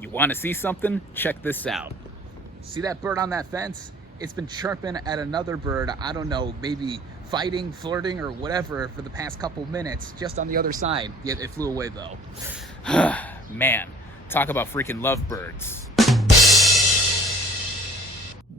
You want to see something? Check this out. See that bird on that fence? It's been chirping at another bird, I don't know, maybe fighting, flirting, or whatever for the past couple minutes, just on the other side. Yet it flew away though. Man, talk about freaking lovebirds.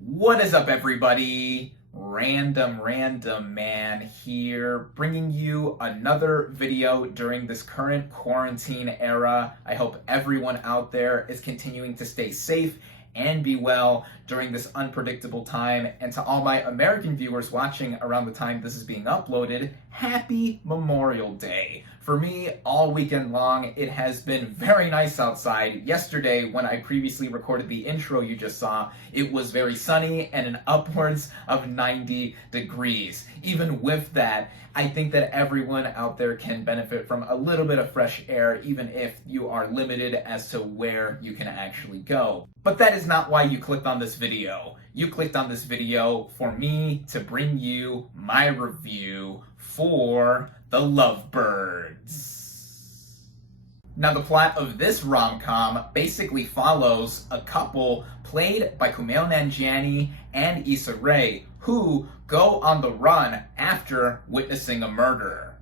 What is up, everybody? RandomRandomMan here, bringing you another video during this current quarantine era. I hope everyone out there is continuing to stay safe and be well during this unpredictable time. And to all my American viewers watching around the time this is being uploaded, happy Memorial Day. For me, all weekend long, it has been very nice outside. Yesterday, when I previously recorded the intro you just saw, it was very sunny and an upwards of 90 degrees. Even with that, I think that everyone out there can benefit from a little bit of fresh air, even if you are limited as to where you can actually go. But that is not why you clicked on this video. You clicked on this video for me to bring you my review for The Lovebirds. Now, the plot of this rom-com basically follows a couple played by Kumail Nanjiani and Issa Rae, who go on the run after witnessing a murder.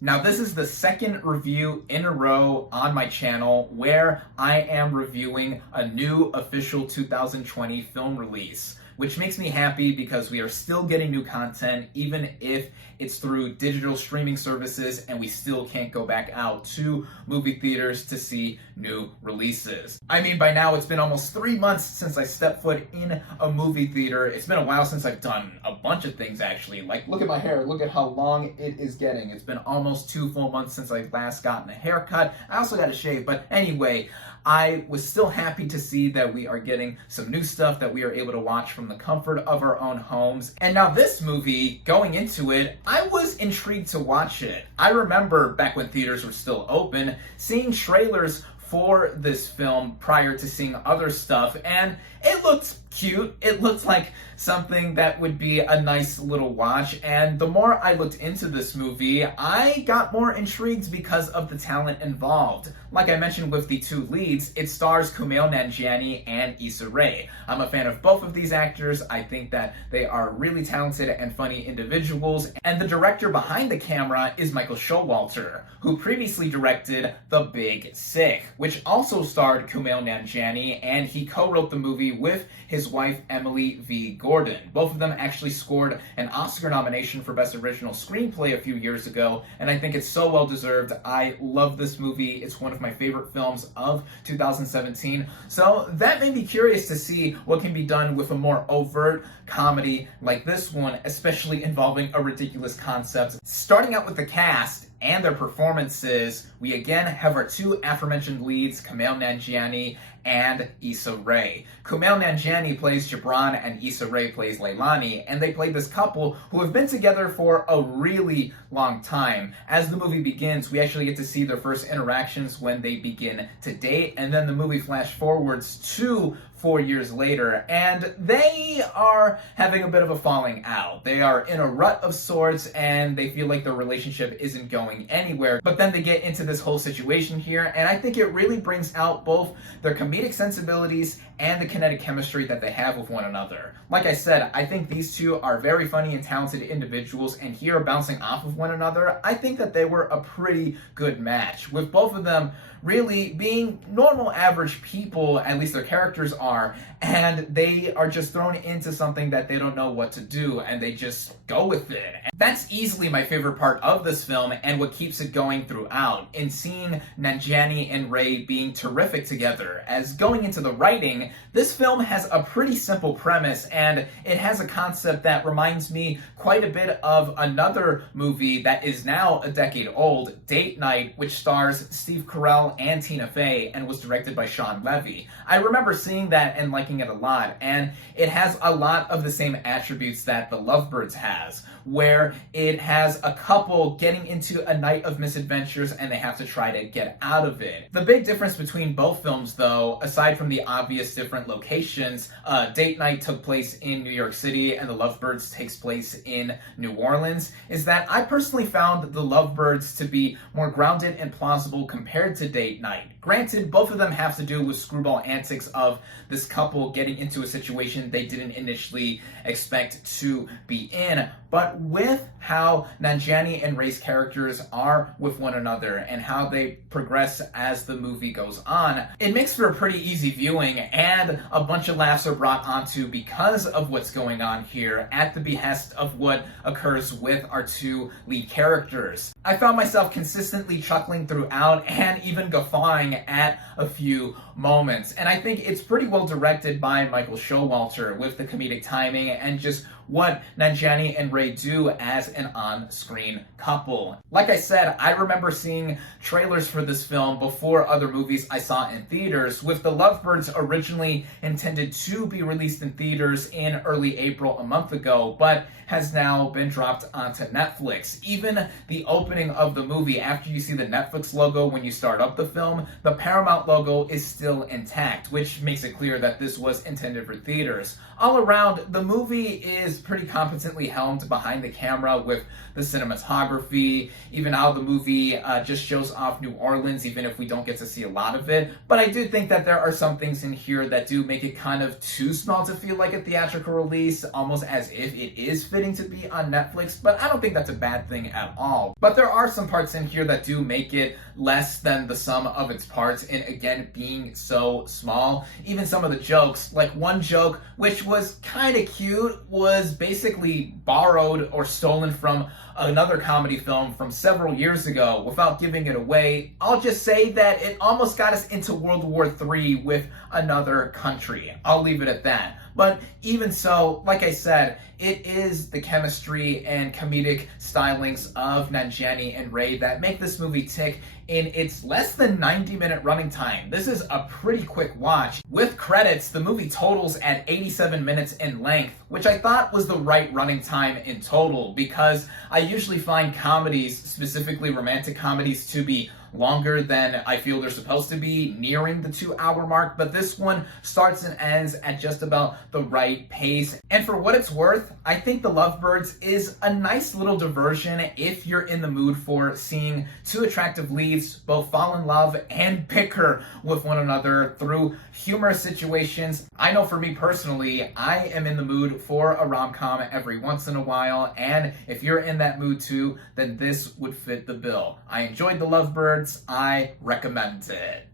Now, this is the second review in a row on my channel where I am reviewing a new official 2020 film release, which makes me happy because we are still getting new content, even if it's through digital streaming services and we still can't go back out to movie theaters to see new releases. I mean, by now it's been almost 3 months since I stepped foot in a movie theater. It's been a while since I've done a bunch of things, actually. Like, look at my hair, look at how long it is getting. It's been almost 2 full months since I've last gotten a haircut. I also got a shave, but anyway, I was still happy to see that we are getting some new stuff that we are able to watch from the comfort of our own homes. And now this movie, going into it, I was intrigued to watch it. I remember back when theaters were still open, seeing trailers for this film prior to seeing other stuff, and it looked cute. It looked like something that would be a nice little watch, and the more I looked into this movie, I got more intrigued because of the talent involved. Like I mentioned with the two leads, it stars Kumail Nanjiani and Issa Rae. I'm a fan of both of these actors. I think that they are really talented and funny individuals, and the director behind the camera is Michael Showalter, who previously directed The Big Sick, which also starred Kumail Nanjiani, and he co-wrote the movie with his wife Emily V. Gordon. Both of them actually scored an Oscar nomination for Best Original Screenplay a few years ago, and I think it's so well deserved. I love this movie. It's one of my favorite films of 2017. So that made me curious to see what can be done with a more overt comedy like this one, especially involving a ridiculous concept. Starting out with the cast and their performances, we again have our two aforementioned leads, Kumail Nanjiani and Issa Rae. Kumail Nanjiani plays Gibran and Issa Rae plays Leilani, and they play this couple who have been together for a really long time. As the movie begins, we actually get to see their first interactions when they begin to date, and then the movie flash forwards to 4 years later, and they are having a bit of a falling out. They are in a rut of sorts, and they feel like their relationship isn't going anywhere. But then they get into this whole situation here, and I think it really brings out both their comedic sensibilities and the kinetic chemistry that they have with one another. Like I said, I think these two are very funny and talented individuals, and here bouncing off of one another, I think that they were a pretty good match, with both of them really being normal, average people, at least their characters are, and they are just thrown into something that they don't know what to do, and they just go with it. And that's easily my favorite part of this film, and what keeps it going throughout, in seeing Nanjiani and Rae being terrific together. As going into the writing, this film has a pretty simple premise, and it has a concept that reminds me quite a bit of another movie that is now a decade old, Date Night, which stars Steve Carell and Tina Fey and was directed by Sean Levy. I remember seeing that and liking it a lot, and it has a lot of the same attributes that The Lovebirds has, where it has a couple getting into a night of misadventures and they have to try to get out of it. The big difference between both films, though, aside from the obvious different locations, Date Night took place in New York City and The Lovebirds takes place in New Orleans, is that I personally found The Lovebirds to be more grounded and plausible compared to Date Night. Granted, both of them have to do with screwball antics of this couple getting into a situation they didn't initially expect to be in, but with how Nanjiani and Rei's characters are with one another and how they progress as the movie goes on, it makes for a pretty easy viewing, and a bunch of laughs are brought onto because of what's going on here at the behest of what occurs with our two lead characters. I found myself consistently chuckling throughout and even guffawing at a few moments, and I think it's pretty well directed by Michael Showalter with the comedic timing and just what Nanjiani and Rei do as an on-screen couple. Like I said, I remember seeing trailers for this film before other movies I saw in theaters, with The Lovebirds originally intended to be released in theaters in early April a month ago, but has now been dropped onto Netflix. Even the opening of the movie, after you see the Netflix logo when you start up the film, the Paramount logo is still intact, which makes it clear that this was intended for theaters. All around, the movie is pretty competently helmed behind the camera with the cinematography, even how the movie just shows off New Orleans, even if we don't get to see a lot of it. But I do think that there are some things in here that do make it kind of too small to feel like a theatrical release, almost as if it is fitting to be on Netflix, but I don't think that's a bad thing at all. But there are some parts in here that do make it less than the sum of its parts, and again, being so small. Even some of the jokes, like one joke, which was kind of cute, was basically borrowed or stolen from another comedy film from several years ago. Without giving it away, I'll just say that it almost got us into World War III with another country. I'll leave it at that. But even so, like I said, it is the chemistry and comedic stylings of Nanjiani and Rei that make this movie tick in its less than 90-minute running time. This is a pretty quick watch. With credits, the movie totals at 87 minutes in length, which I thought was the right running time in total, because I usually find comedies, specifically romantic comedies, to be longer than I feel they're supposed to be, nearing the 2-hour mark, but this one starts and ends at just about the right pace. And for what it's worth, I think The Lovebirds is a nice little diversion if you're in the mood for seeing two attractive leads both fall in love and bicker with one another through humorous situations. I know for me personally, I am in the mood for a rom-com every once in a while, and if you're in that mood too, then this would fit the bill. I enjoyed The Lovebirds. I recommend it.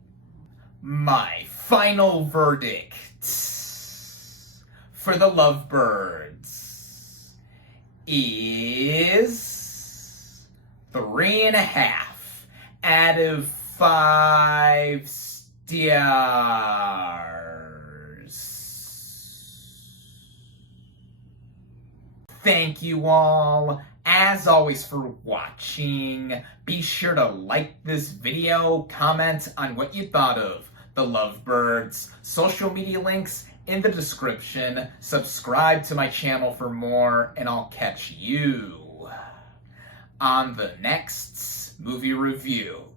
My final verdict for The Lovebirds is 3.5 out of 5 stars. Thank you all, as always, for watching. Be sure to like this video, comment on what you thought of The Lovebirds, social media links in the description, subscribe to my channel for more, and I'll catch you on the next movie review.